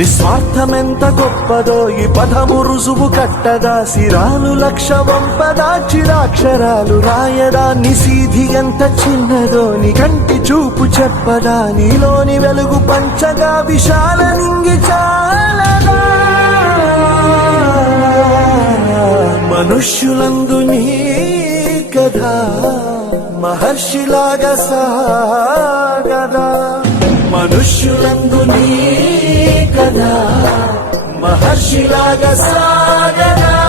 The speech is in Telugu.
నిస్వార్థమెంత గొప్పదో ఈ పదము రుజువు కట్టదా, సిరాలు లక్ష వంపదా చిరాక్షరాలు రాయదా, నిసీధి ఎంత చిన్నదో నీ కంటి చూపు చెప్పదా, నీలోని వెలుగు పంచగా విశాల నింగి చాలదా. మనుష్యులందు నీ కథ మహర్షిలాగా సాగదా, మనుష్యులందు నీ కథ మహర్షిలాగా సాగదా.